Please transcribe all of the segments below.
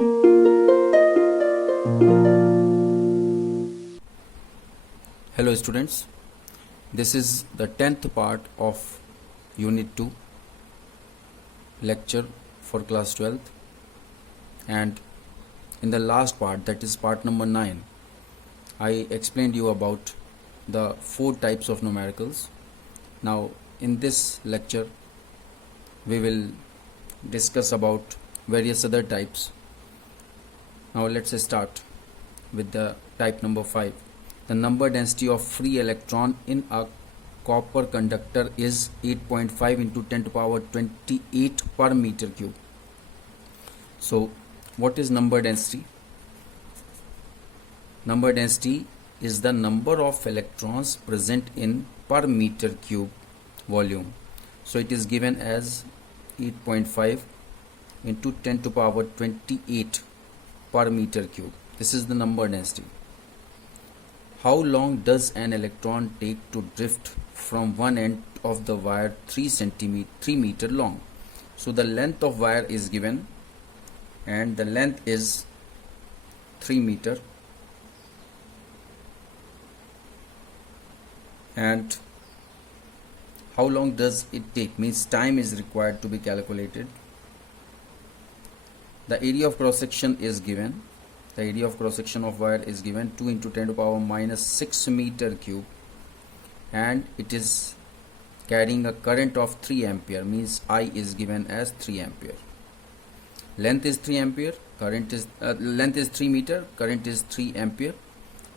Hello students, this is the 10th part of Unit 2 lecture for class 12th, and in the last part, that is part number 9, I explained you about the 4 types of numericals. Now in this lecture we will discuss about various other types. Now let's start with the type number 5. The number density of free electron in a copper conductor is 8.5 into 10 to power 28 per meter cube. So what is number density? Number density is the number of electrons present in per meter cube volume. So it is given as 8.5 into 10 to power 28 per meter cube. This is the number density. How long does an electron take to drift from one end of the wire 3 meter long? So the length of wire is given and the length is 3 meter, and how long does it take means time is required to be calculated. The area of cross section is given. The area of cross section of wire is given 2 into 10 to power minus 6 meter cube, and it is carrying a current of 3 ampere, means I is given as 3 ampere. Length is 3 ampere, current is length is 3 meter, current is 3 ampere.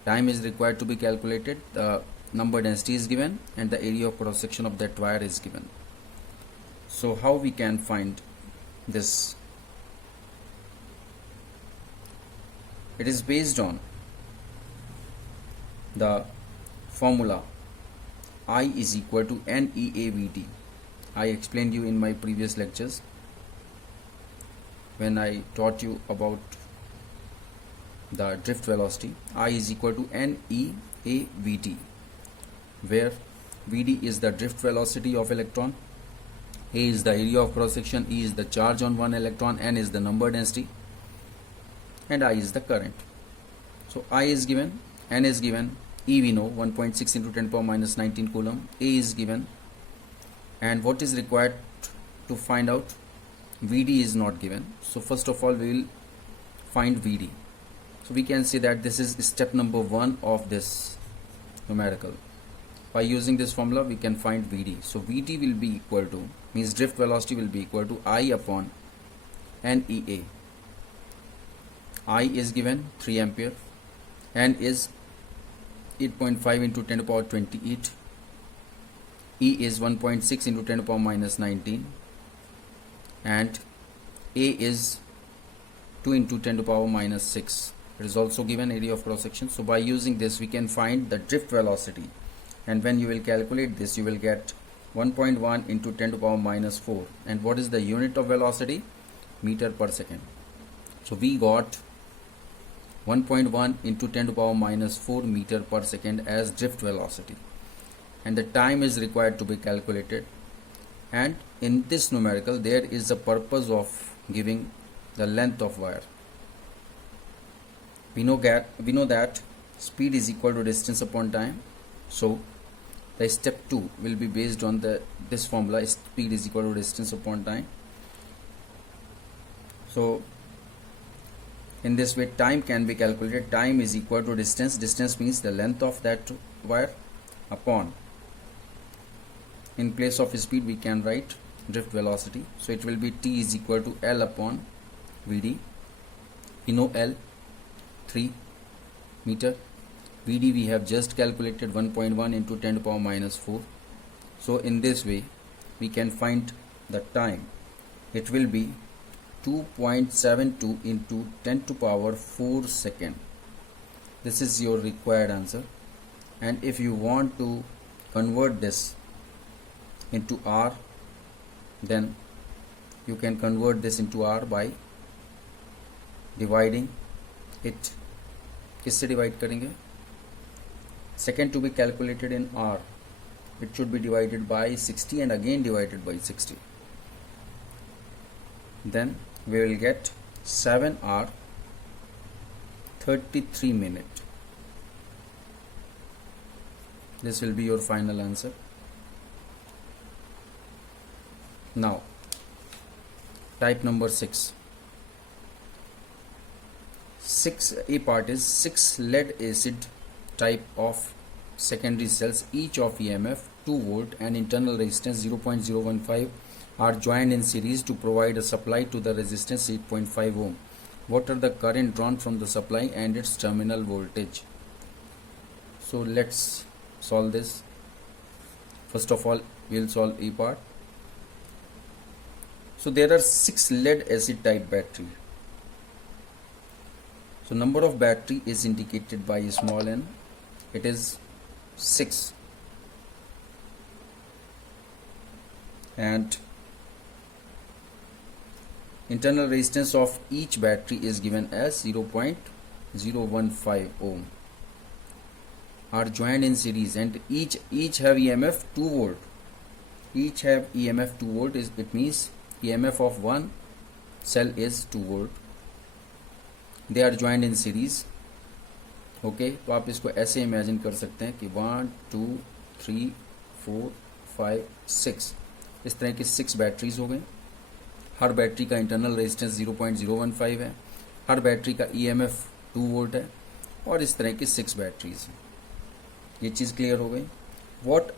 Time is required to be calculated. The number density is given and the area of cross section of that wire is given. So how we can find this? It is based on the formula I is equal to NEAVT. I explained you in my previous lectures when I taught you about the drift velocity. I is equal to NEAVT, where Vd is the drift velocity of electron, A is the area of cross section, E is the charge on one electron, N is the number density, and I is the current. So I is given, N is given, E we know 1.6 into 10 power minus 19 coulomb, A is given, and what is required to find out? Vd is not given. So first of all we will find Vd. So we can say that this is step number 1 of this numerical. By using this formula we can find Vd. So Vd will be equal to, means drift velocity will be equal to I upon NEA. I is given 3 ampere, N is 8.5 into 10 to power 28, E is 1.6 into 10 to power minus 19, and A is 2 into 10 to power minus 6. It is also given area of cross section. So by using this we can find the drift velocity, and when you will calculate this you will get 1.1 into 10 to power minus 4. And what is the unit of velocity? Meter per second. So we got 1.1 into 10 to power minus 4 meter per second as drift velocity, and the time is required to be calculated. And in this numerical there is a purpose of giving the length of wire. We know that speed is equal to distance upon time. So the step 2 will be based on this formula, speed is equal to distance upon time. So in this way time can be calculated. Time is equal to distance. Distance means the length of that wire upon, in place of speed we can write drift velocity. So it will be T is equal to L upon Vd. We know L 3 meter. Vd we have just calculated 1.1 into 10 to power minus 4. So in this way we can find the time. It will be 2.72 into 10 to power 4 second. This is your required answer. And if you want to convert this into R, then you can convert this into R by dividing it. किससे divide करेंगे? Second to be calculated in R, it should be divided by 60 and again divided by 60. Then we will get 7 hours 33 minutes. This will be your final answer. Now type number 6. 6A part is 6 lead acid type of secondary cells, each of EMF 2 volt and internal resistance 0.015 are joined in series to provide a supply to the resistance 8.5 ohm. What are the current drawn from the supply and its terminal voltage? So let's solve this. First of all, we'll solve A part. So there are 6 lead acid type battery. So number of battery is indicated by a small n. It is 6. And internal resistance of each battery is given as 0.015 ohm. Are joined in series and each have EMF 2 volt. Each have EMF 2 volt is, it means EMF of one cell is 2 volt. They are joined in series. Okay तो आप इसको ऐसे imagine कर सकते हैं कि 1 2 3 4 5 6 इस तरह की 6 बैटरीज हो गई. हर बैटरी का इंटरनल रेजिस्टेंस 0.015 है. हर बैटरी का EMF 2 वोल्ट है और इस तरह की 6 बैटरीज हैं. ये चीज़ क्लियर हो गई. What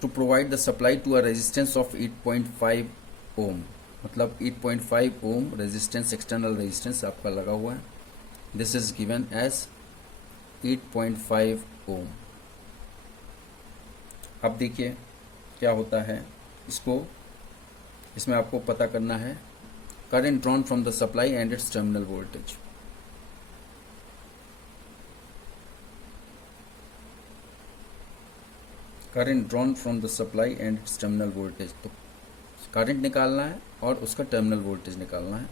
to provide the supply to a resistance of 8.5 ohm, मतलब 8.5 ओम रेजिस्टेंस, एक्सटर्नल रेजिस्टेंस आपका लगा हुआ है. दिस इज गिवन एज 8.5 ओम. अब देखिए क्या होता है. इसमें आपको पता करना है current drawn from the supply and its terminal voltage. Current drawn from the supply and its terminal voltage. तो करंट निकालना है और उसका टर्मिनल वोल्टेज निकालना है.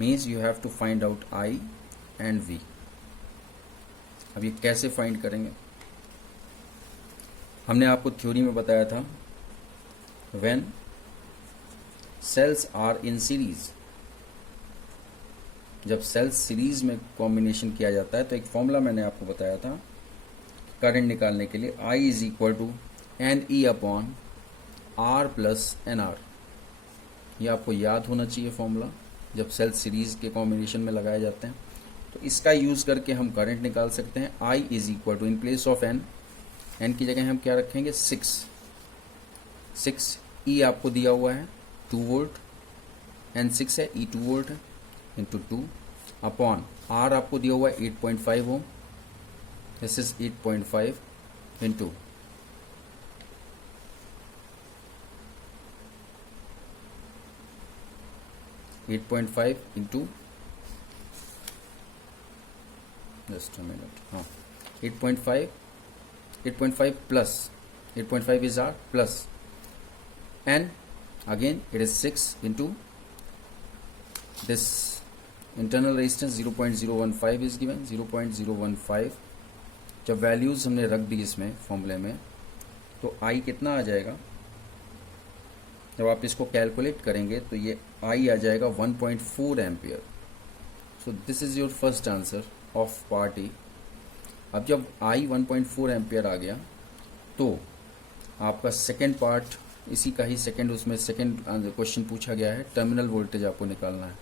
Means you have to find out I and V. अब ये कैसे फाइंड करेंगे? हमने आपको थ्योरी में बताया था when cells are in series. जब सेल्स सीरीज में कॉम्बिनेशन किया जाता है तो एक फॉर्मूला मैंने आपको बताया था करंट निकालने के लिए. I is equal to NE upon R plus NR. ये आपको याद होना चाहिए फॉर्मूला जब सेल्स सीरीज के कॉम्बिनेशन में लगाए जाते हैं. तो इसका यूज करके हम करंट निकाल सकते हैं. I is equal to in place of n की जगह हम क्या रखेंगे 6. E आपको दिया हुआ है 2 वोल्ट, N6 है, E 2 वोल्ट है, इंटू 2 अपॉन R आपको दिया हुआ है 8.5 ohm. This is 8.5 into 8.5 into just a minute. 8.5 plus 8.5 is R plus and again it is 6 into this internal resistance 0.015 is given 0.015. जब वैल्यूज हमने रख दी इसमें फॉर्मूले में तो I कितना आ जाएगा? जब आप इसको कैलकुलेट करेंगे तो ये I आ जाएगा 1.4 ampere. So this is your first answer of part A. अब जब I 1.4 एम्पियर आ गया तो आपका सेकेंड पार्ट इसी का ही उसमें सेकेंड क्वेश्चन पूछा गया है. टर्मिनल वोल्टेज आपको निकालना है.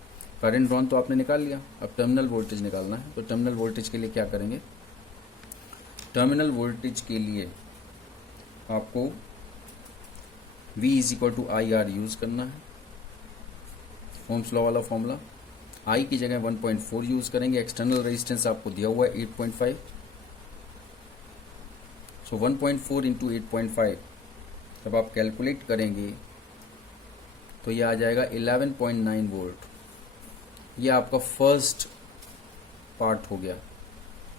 करंट ड्रॉन तो आपने निकाल लिया, अब टर्मिनल वोल्टेज निकालना है. तो टर्मिनल वोल्टेज के लिए क्या करेंगे? टर्मिनल वोल्टेज के लिए आपको V is equal to IR use करना है. ओम्स लॉ वाला फॉर्मूला. I की जगह 1.4 यूज करेंगे. एक्सटर्नल रेजिस्टेंस आपको दिया हुआ है 8.5. सो 1.4 इंटू 8.5 जब आप कैलकुलेट करेंगे तो ये आ जाएगा 11.9 वोल्ट. ये आपका फर्स्ट पार्ट हो गया.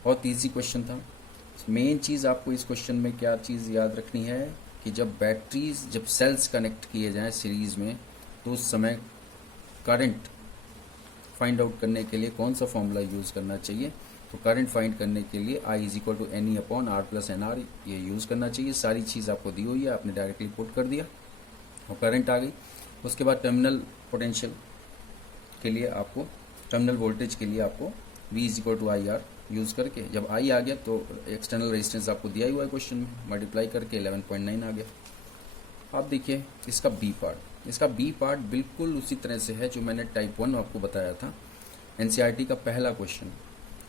बहुत ईजी क्वेश्चन था. मेन चीज़ आपको इस क्वेश्चन में क्या चीज़ याद रखनी है कि जब सेल्स कनेक्ट किए जाएं सीरीज में तो उस समय करंट फाइंड आउट करने के लिए कौन सा फॉर्मूला यूज़ करना चाहिए. तो करंट फाइंड करने के लिए I is equal to NE upon R plus NR ये यूज़ करना चाहिए. सारी चीज़ आपको दी हुई है, आपने डायरेक्टली पुट कर दिया और करंट आ गई. उसके बाद टर्मिनल पोटेंशियल के लिए आपको, टर्मिनल वोल्टेज के लिए आपको V is equal to I R use करके, जब आई आ गया तो एक्सटर्नल रेजिस्टेंस आपको दिया ही हुआ है क्वेश्चन में, मल्टीप्लाई करके 11.9 आ गया। अब देखिए इसका बी पार्ट, इसका बी पार्ट बिल्कुल उसी तरह से है जो मैंने टाइप 1 आपको बताया था, एनसीईआरटी का पहला क्वेश्चन,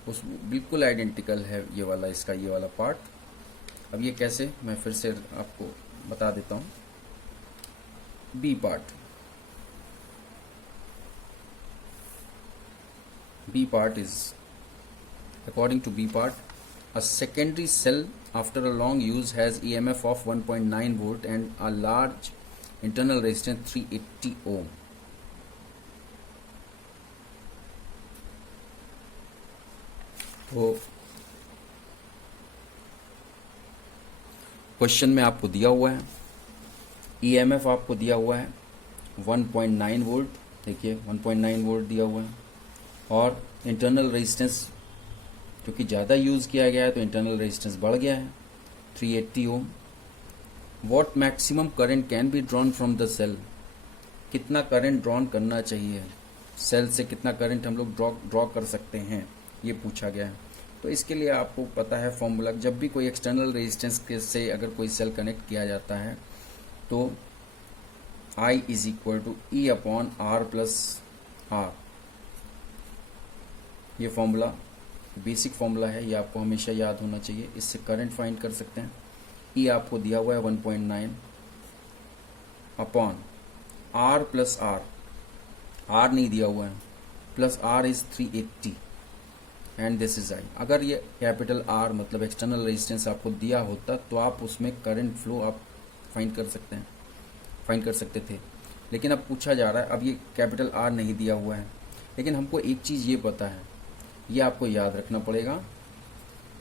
उस बिल्कुल आइडेंटिकल है ये वाला, इसका ये वाला पार्ट। अब ये कैसे, मैं फिर से आपको बता देता हूँ। B part, B part is, according to B part, a secondary cell after a long use has EMF of 1.9 volt and a large internal resistance 380 ohm. तो क्वेश्चन में आपको दिया हुआ है EMF आपको दिया हुआ है 1.9 वोल्ट, देखिए 1.9 वोल्ट दिया हुआ है, और इंटरनल रेजिस्टेंस क्योंकि ज़्यादा यूज़ किया गया है तो इंटरनल रेजिस्टेंस बढ़ गया है 380 ohm. What maximum current can be drawn from the cell, कितना करंट ड्रॉन करना चाहिए सेल से, कितना करंट हम लोग ड्रॉ कर सकते हैं, ये पूछा गया है। तो इसके लिए आपको पता है फॉर्मूला, जब भी कोई एक्सटर्नल रेजिस्टेंस से अगर कोई सेल कनेक्ट किया जाता है तो I is equal to E upon R plus R, ये फॉर्मूला बेसिक फॉर्मूला है, ये आपको हमेशा याद होना चाहिए। इससे करंट फाइंड कर सकते हैं। E आपको दिया हुआ है 1.9 upon R plus R, R नहीं दिया हुआ है, plus R is 380 and this is I। अगर ये कैपिटल R मतलब एक्सटर्नल रेजिस्टेंस आपको दिया होता तो आप उसमें करंट फ्लो आप फाइंड कर सकते थे, लेकिन अब पूछा जा रहा है, अब ये कैपिटल R नहीं दिया हुआ है, लेकिन हमको एक चीज़ ये पता है, ये आपको याद रखना पड़ेगा,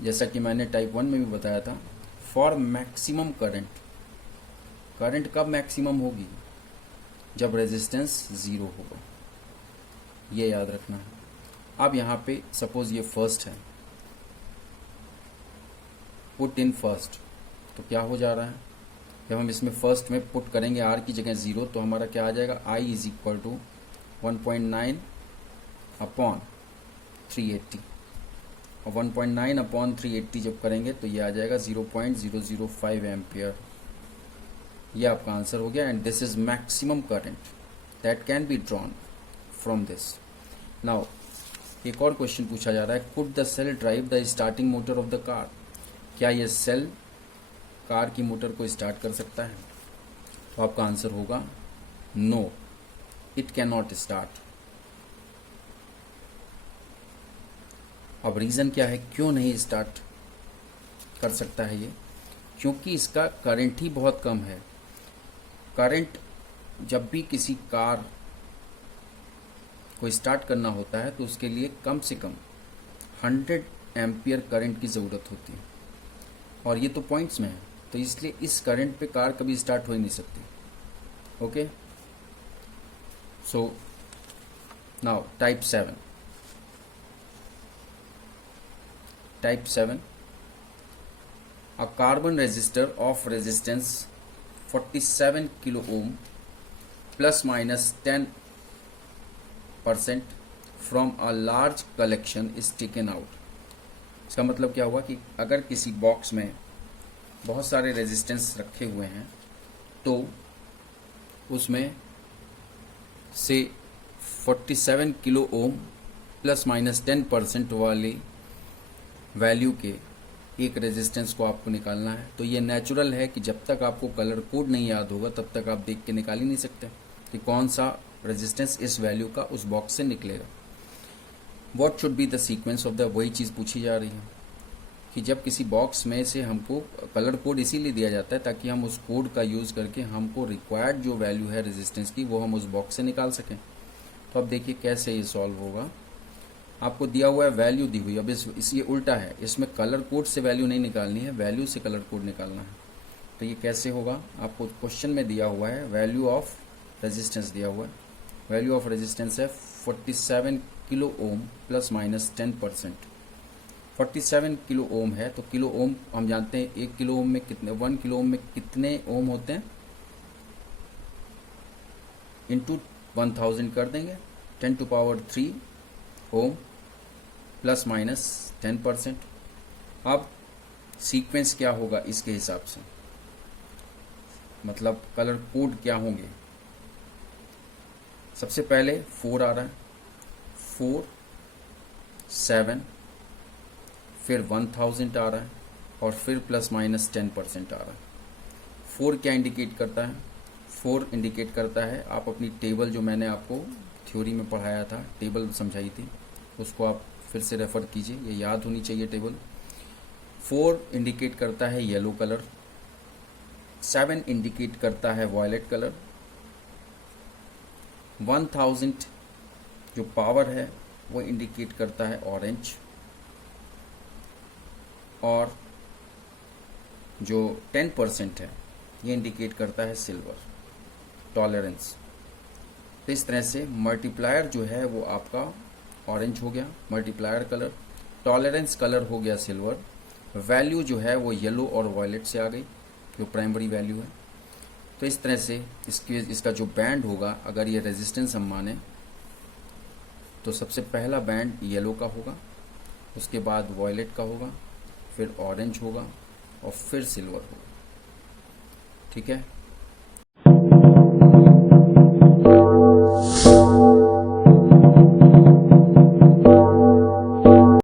जैसा कि मैंने टाइप 1 में भी बताया था, फॉर मैक्सिमम करंट, करंट कब मैक्सिमम होगी, जब रेजिस्टेंस 0 होगा, ये याद रखना है। अब यहाँ पे सपोज ये फर्स्ट है, पुट इन फर्स्ट, तो क्या हो जा रहा है, जब हम इसमें फर्स्ट में पुट करेंगे R की जगह 0 तो हमारा क्या आ जाएगा, I is equal to 1.9 upon 380, और 1.9 अपॉन 380 जब करेंगे तो ये आ जाएगा 0.005 एम्पियर, ये आपका आंसर हो गया। And this is maximum current that can be drawn from this. Now एक और क्वेश्चन पूछा जा रहा है, could the cell drive the starting motor of the car, क्या ये सेल कार की मोटर को स्टार्ट कर सकता है, तो आपका आंसर होगा no, it can not start. अब रीज़न क्या है, क्यों नहीं स्टार्ट कर सकता है ये, क्योंकि इसका करंट ही बहुत कम है। करंट जब भी किसी कार को स्टार्ट करना होता है तो उसके लिए कम से कम 100 एम्पियर करंट की ज़रूरत होती है, और ये तो पॉइंट्स में है, तो इसलिए इस करंट पे कार कभी स्टार्ट हो ही नहीं सकती। Okay, so now type 7, type 7, a carbon resistor of resistance 47 kilo ohm plus minus 10% from a large collection is taken out। इसका मतलब क्या हुआ कि अगर किसी बॉक्स में बहुत सारे रेजिस्टेंस रखे हुए हैं तो उसमें से 47 किलो ओम प्लस माइनस 10% वाली वैल्यू के एक रेजिस्टेंस को आपको निकालना है। तो ये नेचुरल है कि जब तक आपको कलर कोड नहीं याद होगा तब तक आप देख के निकाल ही नहीं सकते कि कौन सा रेजिस्टेंस इस वैल्यू का उस बॉक्स से निकलेगा। What should be the sequence of the, वही चीज़ पूछी जा रही है कि जब किसी बॉक्स में से हमको कलर कोड इसीलिए दिया जाता है ताकि हम उस कोड का यूज़ करके हमको रिक्वायर्ड जो वैल्यू है रेजिस्टेंस की वो हम उस बॉक्स से निकाल सकें। तो अब देखिए कैसे ये सॉल्व होगा। आपको दिया हुआ है वैल्यू दी हुई, अब इस ये उल्टा है, इसमें कलर कोड से वैल्यू नहीं निकालनी है, वैल्यू से कलर कोड निकालना है। तो ये कैसे होगा, आपको क्वेश्चन में दिया हुआ है वैल्यू ऑफ रेजिस्टेंस दिया हुआ है, वैल्यू ऑफ रेजिस्टेंस है 47 kilo ohm plus minus 10%। 47 kilo ohm है तो किलो ओम हम जानते हैं 1 किलो ओम में कितने, 1 किलो ओम में कितने ओम होते हैं, इंटू 1000 कर देंगे 10⁻³ ओम प्लस माइनस 10%। अब सीक्वेंस क्या होगा इसके हिसाब से, मतलब कलर कोड क्या होंगे। सबसे पहले 4 आ रहा है, 4 7, फिर 1000 आ रहा है और फिर प्लस माइनस 10% आ रहा है। 4 क्या इंडिकेट करता है? 4 इंडिकेट करता है, आप अपनी टेबल जो मैंने आपको थ्योरी में पढ़ाया था, टेबल समझाई थी, उसको आप फिर से रेफर कीजिए, ये याद होनी चाहिए टेबल। 4 इंडिकेट करता है येलो कलर, 7 इंडिकेट करता है वॉयलेट कलर, 1000 जो पावर है वो इंडिकेट करता है ऑरेंज, और जो 10% है ये इंडिकेट करता है सिल्वर, टॉलरेंस। तो इस तरह से मल्टीप्लायर जो है वो आपका ऑरेंज हो गया, मल्टीप्लायर कलर, टॉलरेंस कलर हो गया सिल्वर, वैल्यू जो है वो येलो और वॉयलेट से आ गई जो प्राइमरी वैल्यू है। तो इस तरह से इसका जो बैंड होगा, अगर ये रेजिस्टेंस हम माने तो सबसे पहला बैंड येलो का होगा, उसके बाद वॉयलेट का होगा, फिर ऑरेंज होगा और फिर सिल्वर होगा। ठीक है।